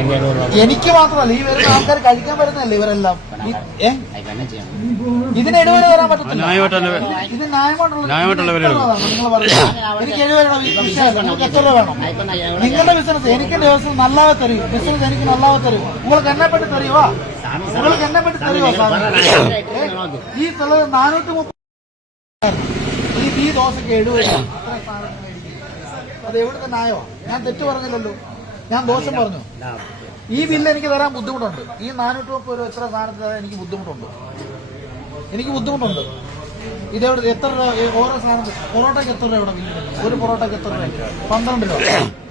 എനിക്ക് മാത്രമല്ല ഈ വരുന്ന ആൾക്കാർ കഴിക്കാൻ വരുന്നല്ലേ ഇവരെല്ലാം. ഇതിന് 70 തരാൻ പറ്റത്തില്ല. ഇത് ന്യായമായിട്ടുള്ള നിങ്ങൾ പറയുന്നത്. എനിക്ക് 70 നിങ്ങൾക്ക് എത്ര രൂപ വേണം? നിങ്ങളുടെ ബിസിനസ് എനിക്ക് ദിവസം നല്ലാതെ തരും. ബിസിനസ് എനിക്ക് നല്ലാതെ തരും. നിങ്ങൾക്ക് എന്നെ പറ്റി തരുവോ? നിങ്ങൾക്ക് എന്നെ പറ്റി തരുവോ? ഈ തുള്ളത് 430. ഈ ദോശക്ക് 70. അത് എവിടുത്തെ ന്യായമാ? ഞാൻ തെറ്റ് പറഞ്ഞില്ലല്ലോ. ഞാൻ ദോഷം പറഞ്ഞു. ഈ ബില്ല് എനിക്ക് തരാൻ ബുദ്ധിമുട്ടുണ്ട്. ഈ 430 രൂപ എത്ര സാധനത്തിൽ തരാൻ എനിക്ക് ബുദ്ധിമുട്ടുണ്ട്. ഇതെവിടെ എത്ര രൂപ ഓരോ സാധനത്തിൽ? പൊറോട്ടയ്ക്ക് എത്ര രൂപ ഇവിടെ ബില്ല്? ഒരു പൊറോട്ടയ്ക്ക് എത്ര രൂപ? 12 രൂപ.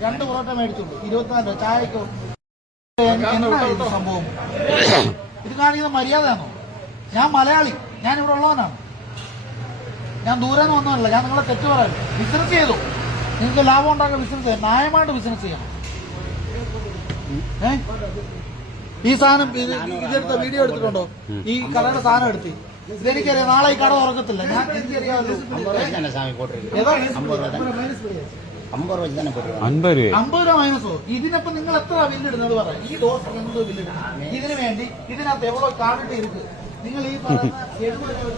2 പൊറോട്ട മേടിച്ചുള്ളൂ 24 രൂപ. ചായക്കോ എന്താ സംഭവം? ഇത് കാണിക്കുന്ന മര്യാദയാണോ? ഞാൻ മലയാളി, ഞാൻ ഇവിടെ ഉള്ളവനാണ്. ഞാൻ ദൂരെ നിന്ന് വന്നതല്ല. ഞാൻ നിങ്ങളെ തെറ്റ് പറയാൻ ബിസിനസ് ചെയ്തു. നിങ്ങൾക്ക് ലാഭം ഉണ്ടാക്കാൻ ബിസിനസ് ചെയ്യാം. ന്യായമായിട്ട് ബിസിനസ് ചെയ്യണം. ഈ സാധനം ഇതെടുത്ത വീഡിയോ എടുത്തിട്ടുണ്ടോ? ഈ കടയുടെ സാധനം എടുത്ത് ഇതെനിക്കറിയാം. നാളെ ഈ കട തുറക്കത്തില്ല. ഞാൻ എനിക്കറിയാമല്ലോ. 50 രൂപ മൈനസോ? ഇതിനപ്പം നിങ്ങൾ എത്ര ബില്ലിടുന്നത് പറയാം. ഈ ദോശ എന്ത് ബില്ലിടും? ഇതിനു വേണ്ടി ഇതിനകത്ത് എവ്വളോ കാണിട്ട് ഇരിക്കും. നിങ്ങൾ ഈ പറയുന്ന 70 രൂപ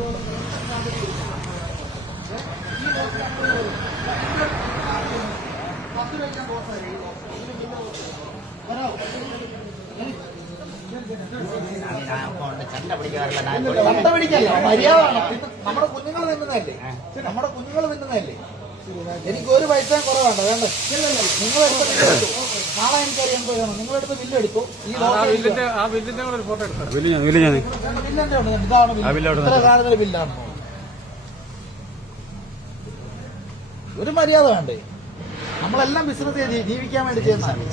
ചണ്ട പിടിക്കല്ല, മര്യാദ. നമ്മുടെ കുഞ്ഞുങ്ങൾ തിന്നുന്നതല്ലേ? എനിക്ക് ഒരു പൈസയും കുറവാണ്. വേണ്ട, നിങ്ങളെടുത്ത ബില്ലെടുത്തു. നാളെ എനിക്കറിയാൻ പോയാണ്. നിങ്ങളെടുത്ത് ബില്ലെടുത്തു. ഈ ബില്ലിന്റെ ഇതാണ് ഇത്ര കാണുന്ന ബില്ലാണ്. ഒരു മര്യാദ വേണ്ടേ? നമ്മളെല്ലാം ബിസിനസ് ജീവിക്കാൻ വേണ്ടി ചെയ്യുന്നതാണ്.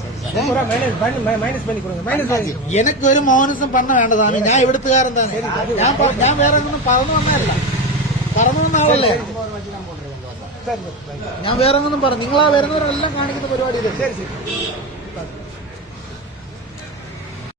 എനിക്കൊരു മോനസും പണ വേണ്ടതാണ്. ഞാൻ ഇവിടുത്തുകാരൻ തന്നെ. ഞാൻ വേറെ ഒന്നും പറന്നു വന്നതല്ല. പറന്നു വന്ന ആളല്ലേ ഞാൻ. വേറെ ഒന്നും പറഞ്ഞു. നിങ്ങളാ വരുന്നവരെല്ലാം കാണിക്കുന്ന പരിപാടി.